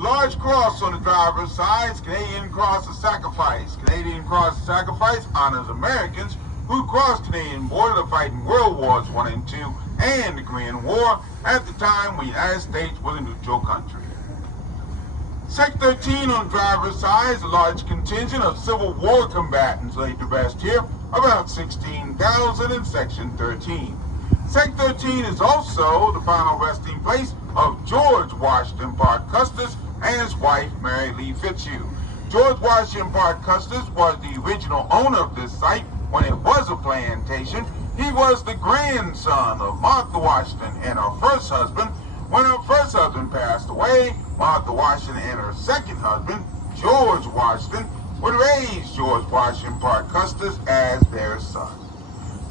Large cross on the driver's side, Canadian Cross of Sacrifice. Canadian Cross of Sacrifice honors Americans who crossed Canadian border to fight in World Wars I and II and the Korean War at the time when the United States was a neutral country. Sec 13 on the driver's side is a large contingent of Civil War combatants laid to rest here, about 16,000 in Section 13. Sec 13 is also the final resting place of George Washington Parke Custis and his wife, Mary Lee Fitzhugh. George Washington Parke Custis was the original owner of this site when it was a plantation. He was the grandson of Martha Washington and her first husband. When her first husband passed away, Martha Washington and her second husband, George Washington, would raise George Washington Parke Custis as their son.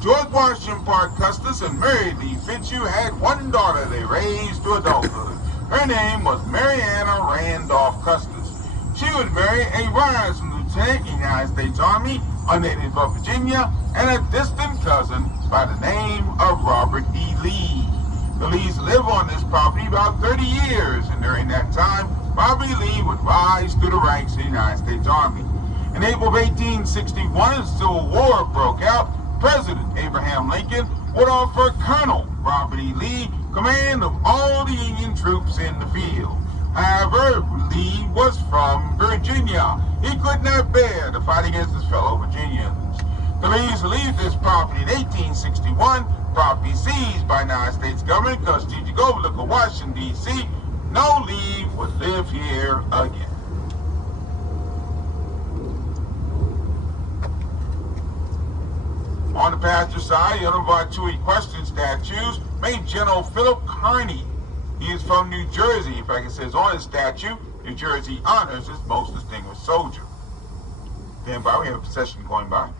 George Washington Parke Custis and Mary Lee Fitzhugh had one daughter they raised to adulthood. Her name was Marianna Randolph Custis. She would marry a rising lieutenant in the United States Army, a native of Virginia, and a distant cousin by the name of Robert E. Lee. The Lees lived on this property about 30 years, and during that time, Robert E. Lee would rise through the ranks of the United States Army. In April of 1861, as the Civil War broke out, President Abraham Lincoln would offer Colonel Robert E. Lee command of all the Union troops in the field. However, Lee was from Virginia. He could not bear to fight against his fellow Virginians. The Lees leave this property in 1861, property seized by the United States government because strategic overlook of Washington, D.C. No Lee would live here again. On the passenger side, one of our two equestrian statues made General Philip Kearny. He is from New Jersey. In fact, it says on his statue, New Jersey honors its most distinguished soldier. Stand by, we have a procession going by.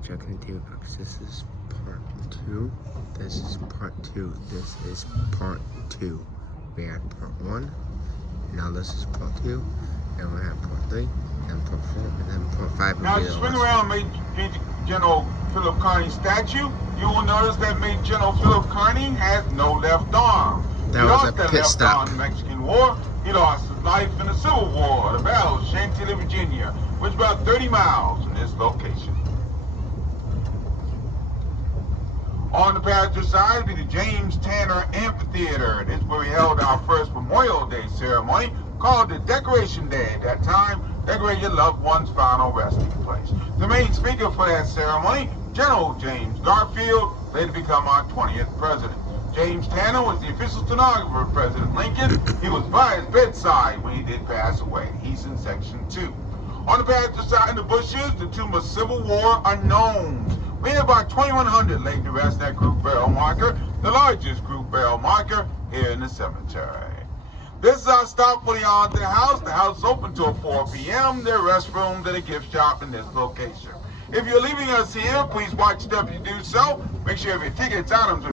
projecting to because this is part 2. This is part 2. This is part 2. We had part 1. Now this is part 2. And we have part 3. And part 4. And then part 5 will Now, be you the swing last around one. Major General Philip Kearny's statue, you will notice that Major General Philip Kearny has no left arm. That He was lost a that pit left stop. arm in the Mexican War. He lost his life in the Civil War, the Battle of Chantilly, Virginia, which is about 30 miles from this location. On the passenger side will be the James Tanner Amphitheater. This is where we held our first Memorial Day ceremony, called the Decoration Day. At that time, decorate your loved one's final resting place. The main speaker for that ceremony, General James Garfield, later become our 20th president. James Tanner was the official stenographer of President Lincoln. He was by his bedside when he did pass away. He's in section 2. On the passenger side in the bushes, the tomb of Civil War unknowns. We have about 2,100 laid to rest that group burial marker, the largest group burial marker here in the cemetery. This is our stop for the haunted house. The house is open till 4 p.m. There are restrooms and a gift shop in this location. If you're leaving us here, please watch steps you do so. Make sure you have your tickets, items,